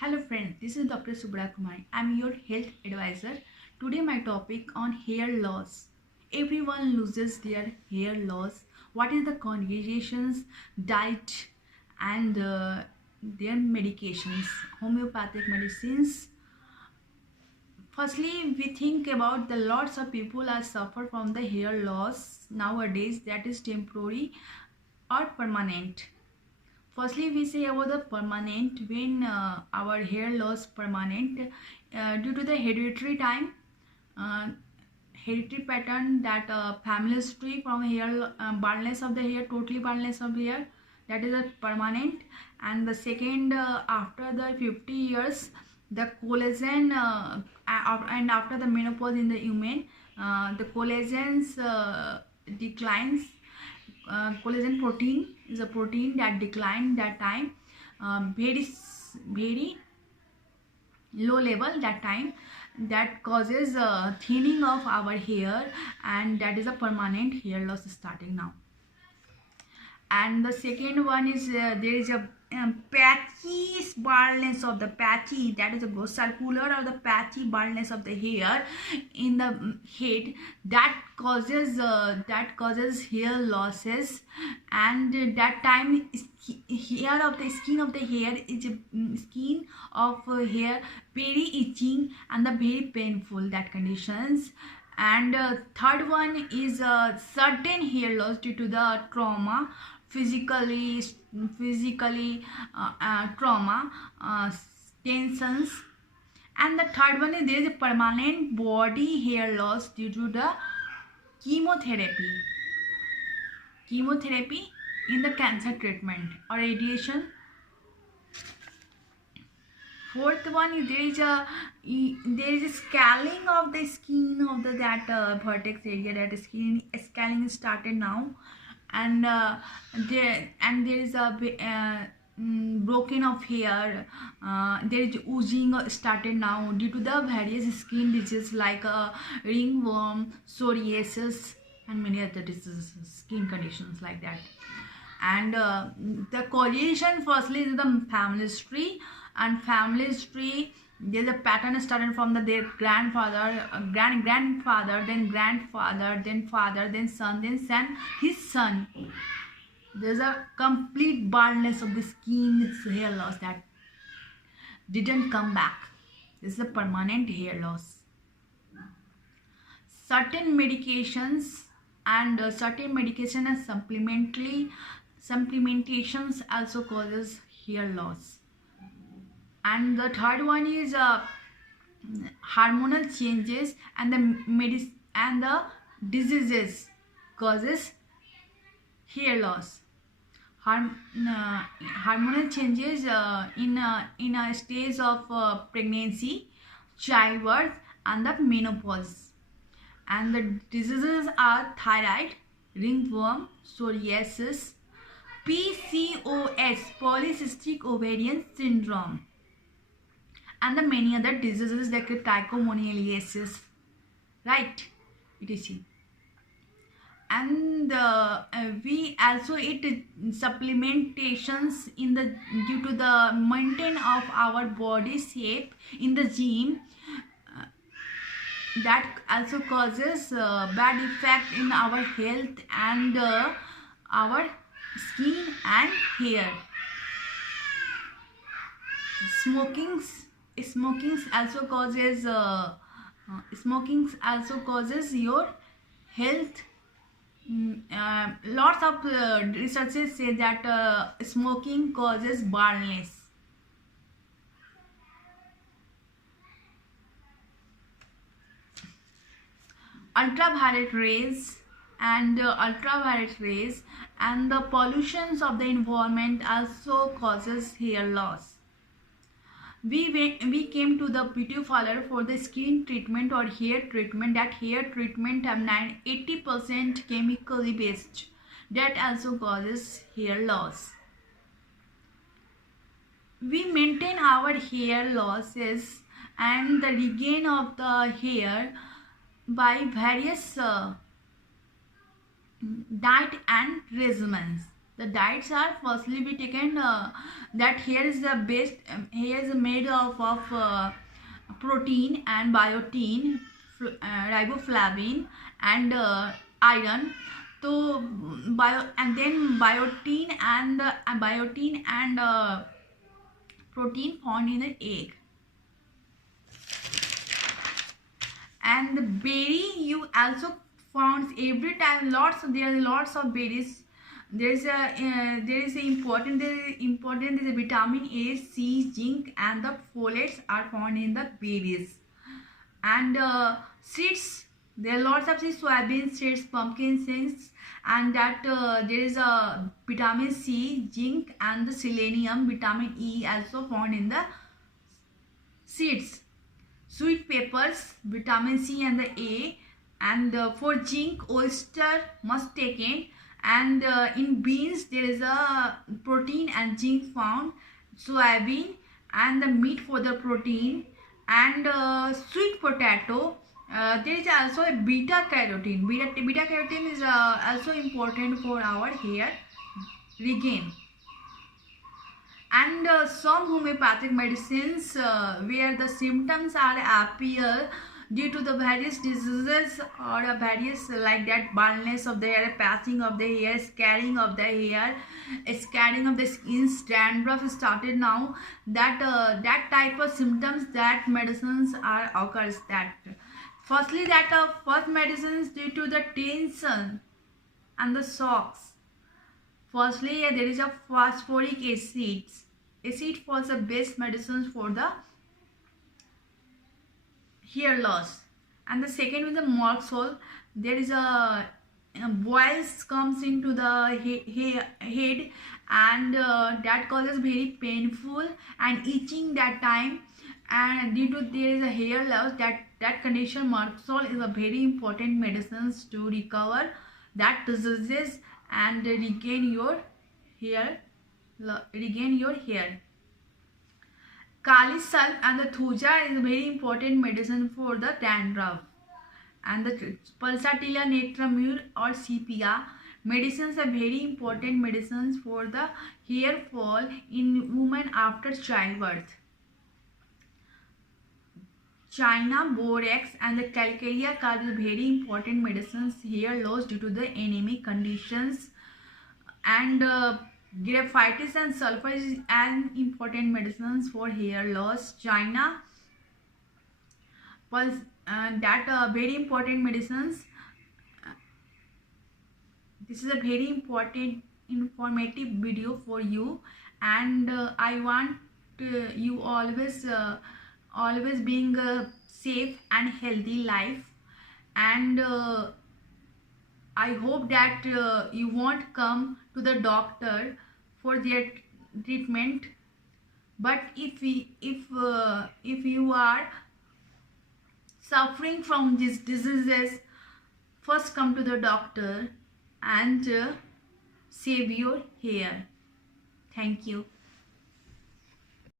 Hello friends, this is Dr. Subra Kumari. I'm your health advisor. Today my topic on hair loss. Everyone loses their hair loss. What is the conditions, diet and their medications, homeopathic medicines. Firstly, we think about the lots of people are suffer from the hair loss nowadays, that is temporary or permanent. Firstly, we say about the permanent. When our hair loss permanent due to the hereditary time, uh, hereditary pattern, that family history from hair, baldness of the hair, totally baldness of hair, that is a permanent. And the second, after the 50 years, the collagen, and after the menopause in the human, the collagens declines. Collagen protein is a protein that declined that time, very low level that time, that causes thinning of our hair, and that is a permanent hair loss starting now. And the second one is there is a patchy baldness of the patchy, that is a circular or the patchy baldness of the hair in the head, that causes hair losses. And that time hair of the skin of the hair is skin of hair very itching and the very painful, that conditions. And third one is certain hair loss due to the trauma, physically trauma, tensions. And the third one is there is a permanent body hair loss due to the chemotherapy in the cancer treatment or radiation. Fourth one is there is a scaling of the skin of the vertex area, that scaling is started now. And there is a broken of hair. There is oozing started now due to the various skin diseases like ringworm, psoriasis, and many other diseases, skin conditions like that. And the correlation firstly is the family history. And family history, there's a pattern started from their grandfather, grandfather, then grandfather, then father, then son, his son. There's a complete baldness of the skin, hair loss that didn't come back. This is a permanent hair loss. Certain medications and supplementations also causes hair loss. And the third one is hormonal changes and the diseases causes hair loss. Hormonal changes in a stage of pregnancy, childbirth, and the menopause. And the diseases are thyroid, ringworm, psoriasis, PCOS, polycystic ovarian syndrome, and the many other diseases like trichomoniasis, right, etc. And we also eat supplementations due to the maintain of our body shape in the gym. That also causes bad effect in our health and our skin and hair. Smoking also causes your health. Lots of researchers say that smoking causes baldness. Ultraviolet rays and the pollutions of the environment also causes hair loss. We came to the beauty parlor for the skin treatment or hair treatment. That hair treatment have 80% chemically based. That also causes hair loss. We maintain our hair losses and the regain of the hair by various diet and regimens. The diets are firstly be taken that hair is the best. Hair is made of protein and biotin, riboflavin, and iron. So biotin and protein found in the egg. And the berry you also found every time there are lots of berries. There is important is the vitamin A, C, zinc, and the folates are found in the berries. And seeds, there are lots of seeds, soybean seeds, pumpkin seeds, and that there is a vitamin C, zinc, and the selenium, vitamin E also found in the seeds. Sweet peppers, vitamin C and the A, and for zinc, oyster must taken. And in beans there is a protein and zinc found. Soybean and the meat for the protein. And sweet potato, there is also a beta carotene. Beta carotene is also important for our hair regain. And some homeopathic medicines where the symptoms are appear due to the various diseases or various like that baldness of the hair, passing of the hair, scarring of the hair, scarring of the skin, dandruff started now. That type of symptoms, that medicines are occurs. That firstly that first medicines due to the tension and the shocks. Firstly, there is a phosphoric acid. Acid was the best medicines for the hair loss. And the second is the Morxol. There is a boils comes into the head, and that causes very painful and itching that time. And due to there is a hair loss, that condition, Morxol is a very important medicines to recover that diseases and regain your hair. Kali Salve and the Thuja is very important medicine for the dandruff. And the Pulsatilla natramur or sepia medicines are very important medicines for the hair fall in women after childbirth. China borax and the calcarea card is very important medicines hair loss due to the anemic conditions. And graphitis and sulfur is an important medicines for hair loss. China was very important medicines. This is a very important informative video for you, and I want you always being a safe and healthy life. And I hope that you won't come to the doctor for their treatment. But if you are suffering from these diseases, first come to the doctor and save your hair. Thank you.